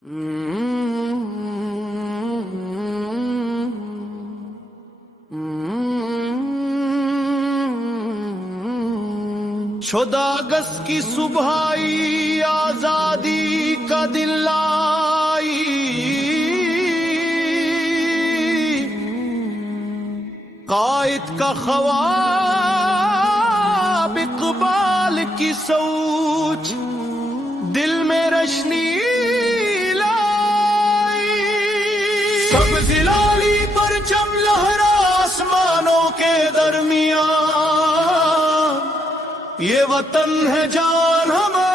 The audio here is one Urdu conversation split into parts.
14 اگست کی صبح آئی، آزادی کا دن لائی، قائد کا خواب اقبال کی سوچ دل میں روشنی لائی، سبز لالی پرچم لہرا آسمانوں کے درمیان، یہ وطن ہے جان ہماری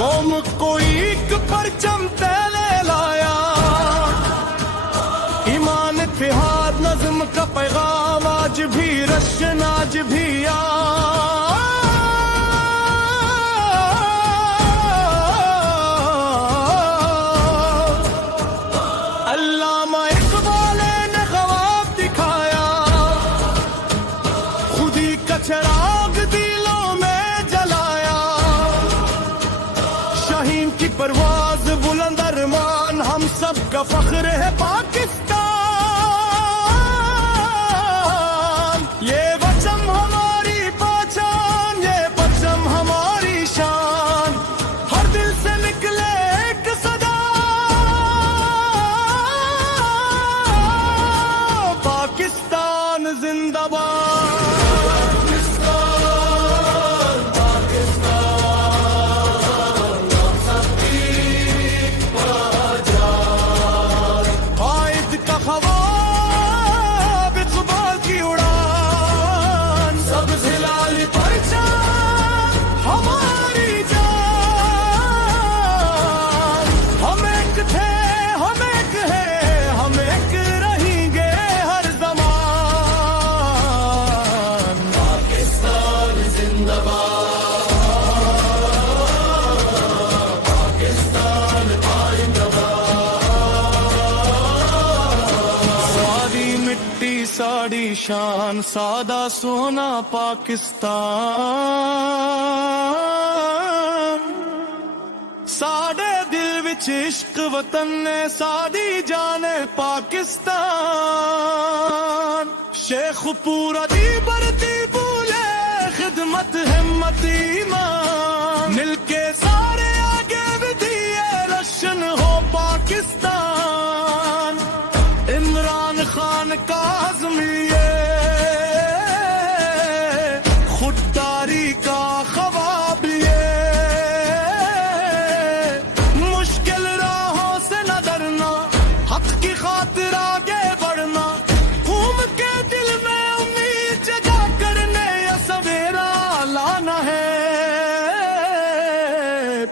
قوم کو ایک پرچم تلے لایا، ایمان اتحاد نظم کا پیغام آج بھی روشن، آج بھی علامہ اقبال نے خواب دکھایا، خودی کا چراغ دلوں میں جلایا، شاہین کی پرواز بلند ارمان، ہم سب کا فخر ہے پاکستان، یہ پرچم ہماری پہچان، یہ پرچم ہماری شان، ہر دل سے نکلے ایک صدا، پاکستان زندہ باد، خواب اقبال کی اڑان، سبز لالی پرچم ہماری جان، ہم ایک تھے، ہم ایک ہے، ہم ایک رہیں گے ہر زمان، پاکستان زندہ باد، پاکستان زندہ ساڑی شان، سادہ سونا پاکستان، ساڑے دل وچ عشق وطن نے سادی جانے پاکستان، شیخ پورا دی برتی بولے خدمت ہمت ایمان، مل کے سارے آگے بدھیے روشن ہو پاکستان، عمران خان کا عزم یہ خودداری کا خواب، یہ مشکل راہوں سے نہ ڈرنا، حق کی خاطر آگے بڑھنا، قوم کے دل میں امید جگا کرنے یا سویرا لانا ہے،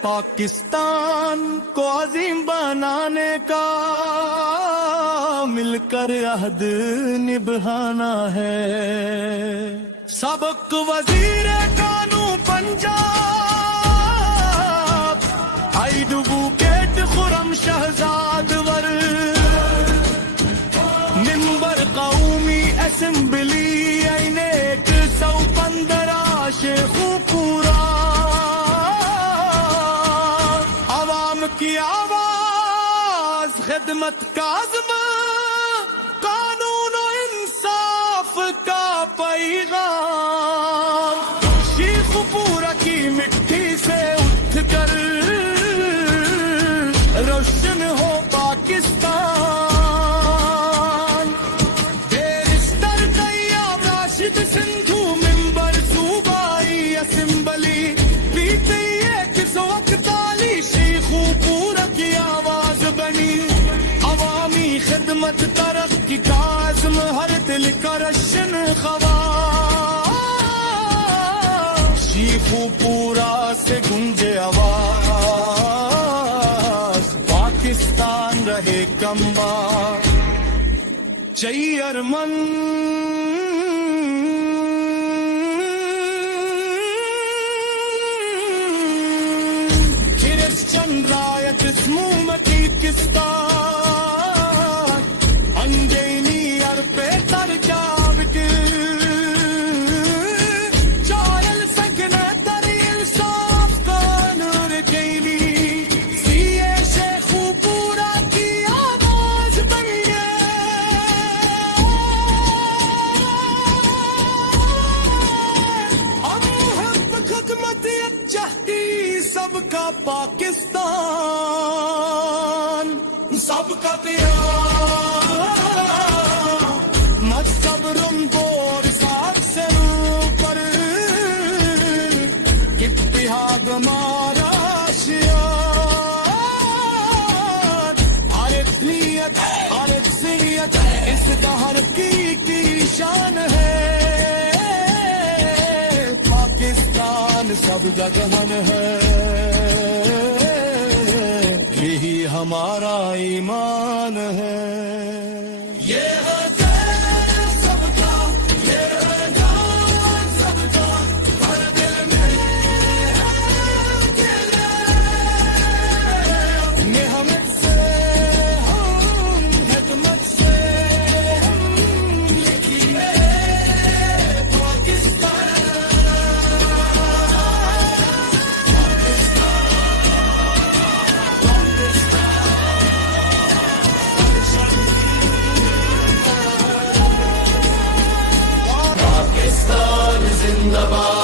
پاکستان کو عظیم بنانے کا مل کر عہد نبھانا ہے، سابق وزیر قانون پنجاب ایڈوکیٹ خرم شہزاد ور، ممبر قومی اسمبلی 115 شیخو پورا، عوام کی آواز، خدمت کا عزم، قانون و انصاف کا پیغام، شیخ پورا کی مٹی سے اٹھ کر روشن ہو پاکستان، بیرسٹر طیب راشد سندھو ممبر صوبائی اسمبلی، بیتی کس وقت علی شیخ پورا کی آواز بنی، عوامی خدمت ترقی کا عزم، ہر دل کا روشن خواب، شیخو پورا سے گونجے آواز، پاکستان رہے کمبا، چئی ارمن جسموں میں کیکستان انجینی اور پیتر جاوٹ چارل سگنے تری انصاف قانون جیلی سیے شیخو پورا کی آواز بن گئے اب محب خدمت چاہتی سب کا پاکستان سب کا پیار مذہب رنگور ساتھ سے اوپر اتحاد ہمارا شیار ہر ایک نیت ہر ایک سیت اس دہر کی شان ہے پاکستان سب جگہن ہے یہی ہمارا ایمان ہے یہ ہے دل سب کا یہ ہے جان سب کا ہر دل میں ہے دل اپنے ہمت سے ہم خدمت سے ہم یکی میں پاکستان زندہ باد